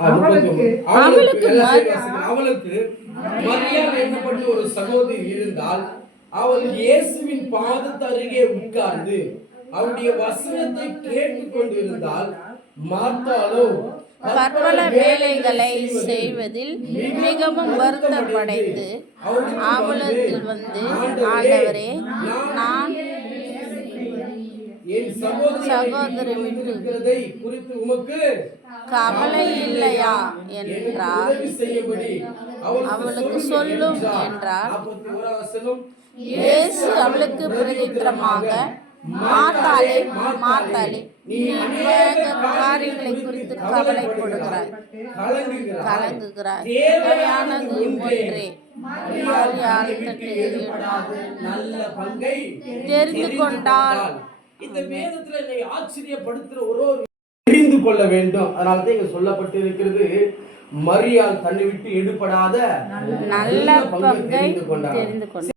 அவளுக்கு அவளுக்கு மரியாதை. என்னப்பட்ட ஒரு சகோதரி இருந்தால் அவள் இயேசுவின் பாதத்து அருகே உட்கார்ந்து அவருடைய வசனத்தை கேட்டுக் கொண்டிருந்தால் மார்த்தாளோ பற்பல வேலைகளை செய்வதில் மிகவும் வருத்தப்படைத்து அவலத்தில் வந்து ஆண்டவரே நான் சகோதரி விட்டு குறித்து உமக்கு கவலை இல்லையா என்றார். அவளுக்கு சொல்லும் என்றார். இயேசு அவளுக்கு பிரதித்திரமாக மாத்தாளே மாத்தாளே நீ அநேக காரியங்களை குறித்து கவலைப்படுகிறாய். கலங்குகிறாய். கலங்குகிறாய். தேவையானது ஒன்றே தெரிந்து கொண்டால் இந்த வேதத்துல என்னை ஆச்சரியப்படுத்துற ஒரு ஒரு தெரிந்து கொள்ள வேண்டும். அதனால தான் இங்க சொல்லப்பட்டு இருக்கிறது மரியாள் தன்னை விட்டு எடுபடாத நல்ல பங்கை தெரிந்து கொண்டார்.